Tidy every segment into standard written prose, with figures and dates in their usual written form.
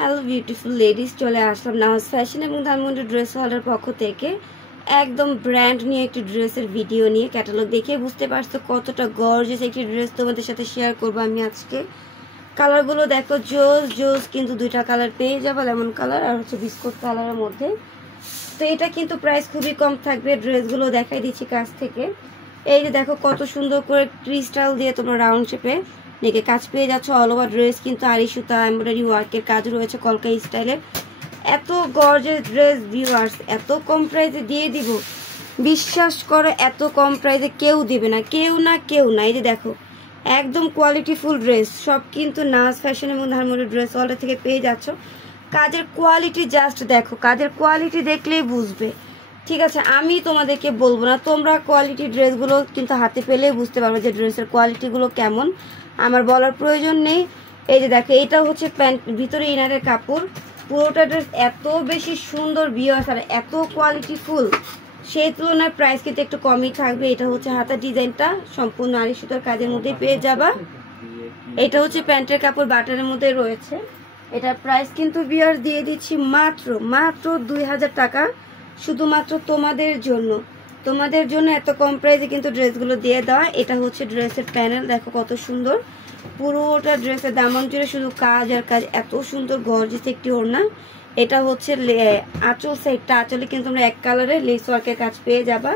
Hello beautiful ladies, চলে আসলাম নামাজ fashion এবং ধানমন্ডি ড্রেস হলের পক্ষ থেকে একদম ব্র্যান্ড নিয়ে একটি ড্রেসের ভিডিও নিয়ে ক্যাটালগ দেখে বুঝতে পারছো কতটা গর্জিয়াস একটি ড্রেস তোমাদের সাথে শেয়ার করবো আমি আজকে। কালারগুলো দেখো, জোস জোস, কিন্তু দুইটা কালার পেয়ে যাবো, লেমন কালার আর হচ্ছে বিস্কুট কালারের মধ্যে। তো এটা কিন্তু প্রাইস খুবই কম থাকবে। ড্রেসগুলো দেখাই দিচ্ছি কাছ থেকে। এই যে দেখো কত সুন্দর করে ক্রিস্টাল দিয়ে তোমরা রাউন্ড শেপে নেকে কাজ পেয়ে যাচ্ছ। অল ওভার ড্রেস কিন্তু আড়ি সুতা এমব্রয়ডারি ওয়ার্কের কাজ রয়েছে কলকাই স্টাইলের। এত গর্জিয়াস ড্রেস ভিউয়ার্স এত কম প্রাইসে দিয়ে দিব, বিশ্বাস করো এত কম প্রাইসে কেউ দিবে না, কেউ না কেউ না। এই যে দেখো একদম কোয়ালিটিফুল ড্রেস, সব কিন্তু নাজ ফ্যাশন এবং ধানমন্ডি ড্রেস হলের থেকে পেয়ে যাচ্ছ। কাজের কোয়ালিটি জাস্ট দেখো, কাজের কোয়ালিটি দেখলেই বুঝবে, ঠিক আছে? আমি তোমাদেরকে বলবো না, তোমরা কোয়ালিটি ড্রেসগুলো কিন্তু হাতে পেলেই বুঝতে পারবে যে ড্রেসের কোয়ালিটিগুলো কেমন, আমার বলার প্রয়োজন নেই। এই যে দেখো এটা হচ্ছে প্যান্ট, ভিতরে ইনারের কাপড়, পুরোটা ড্রেস এত বেশি সুন্দর ভিউয়ার্স আর এত কোয়ালিটিফুল, সেই তুলনায় প্রাইস কিন্তু একটু কমই থাকবে। এটা হচ্ছে হাতার ডিজাইনটা সম্পূর্ণ আড়ি সুতার কাজের মধ্যে পেয়ে যাবা। এটা হচ্ছে প্যান্টের কাপড় বাটারের মধ্যে রয়েছে। এটার প্রাইস কিন্তু ভিউয়ার্স দিয়ে দিচ্ছি মাত্র 2000 টাকা, শুধুমাত্র তোমাদের জন্য। তোমাদের জন্য এত কম প্রাইসে কিন্তু ড্রেসগুলো দিয়ে দেওয়া। এটা হচ্ছে ড্রেসের প্যানেল, দেখো কত সুন্দর, পুরোটা ড্রেসের দামন জুড়ে শুধু কাজ আর কাজ, এত সুন্দর গর্জিয়াস একটি ওড়না। এটা হচ্ছে আঁচল সাইডটা, আঁচলে কিন্তু তোমরা এক কালারের লেস ওয়ার্কের কাজ পেয়ে যাবা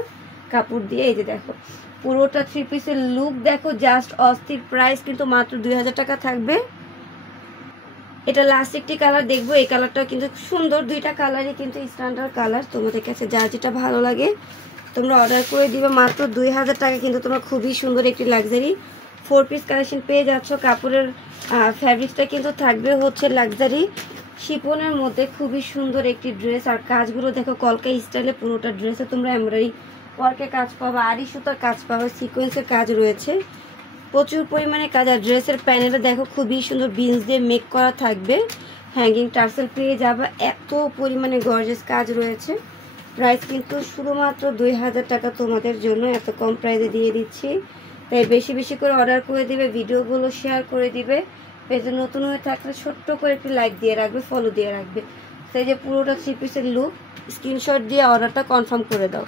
কাপড় দিয়ে। এই যে দেখো পুরোটা থ্রি পিসের লুক দেখো, জাস্ট অস্থির। প্রাইস কিন্তু মাত্র 2000 টাকা থাকবে। এটা লাস্ট একটি কালার দেখবো, এই কালারটাও কিন্তু সুন্দর। দুইটা কালারই কিন্তু স্ট্যান্ডার্ড কালার, তোমাদের কাছে যা যেটা ভালো লাগে তোমরা অর্ডার করে দিবে। মাত্র 2000 টাকা কিন্তু তোমরা খুবই সুন্দর একটি লাক্সারি 4 পিস কালেকশন পেয়ে যাচ্ছ। কাপড়ের ফ্যাব্রিক্সটা কিন্তু থাকবে হচ্ছে লাক্সারি শিফনের মধ্যে, খুবই সুন্দর একটি ড্রেস। আর কাজগুলো দেখো কলকাই স্টাইলে, পুরোটা ড্রেসে তোমরা এমব্রয়ডারি ওয়ার্কের কাজ পাবে, আড়ি সুতার কাজ পাবে, সিকোয়েন্সের কাজ রয়েছে, প্রচুর পরিমাণে কাজ। আর ড্রেসের প্যানেলে দেখো খুবই সুন্দর বিনস দিয়ে মেক করা থাকবে, হ্যাঙ্গিং টার্সেল পেয়ে যাবে, এত পরিমাণে গর্জিয়াস কাজ রয়েছে। প্রাইস কিন্তু শুধুমাত্র 2000 টাকা তোমাদের জন্য, এত কম প্রাইসে দিয়ে দিচ্ছি। তাই বেশি বেশি করে অর্ডার করে দিবে, ভিডিওগুলো শেয়ার করে দিবে। পেজে নতুন হয়ে থাকলে ছোট্ট করে একটি লাইক দিয়ে রাখবে, ফলো দিয়ে রাখবে। সেই যে পুরোটা থ্রি পিসের লুক, স্ক্রিনশট দিয়ে অর্ডারটা কনফার্ম করে দাও।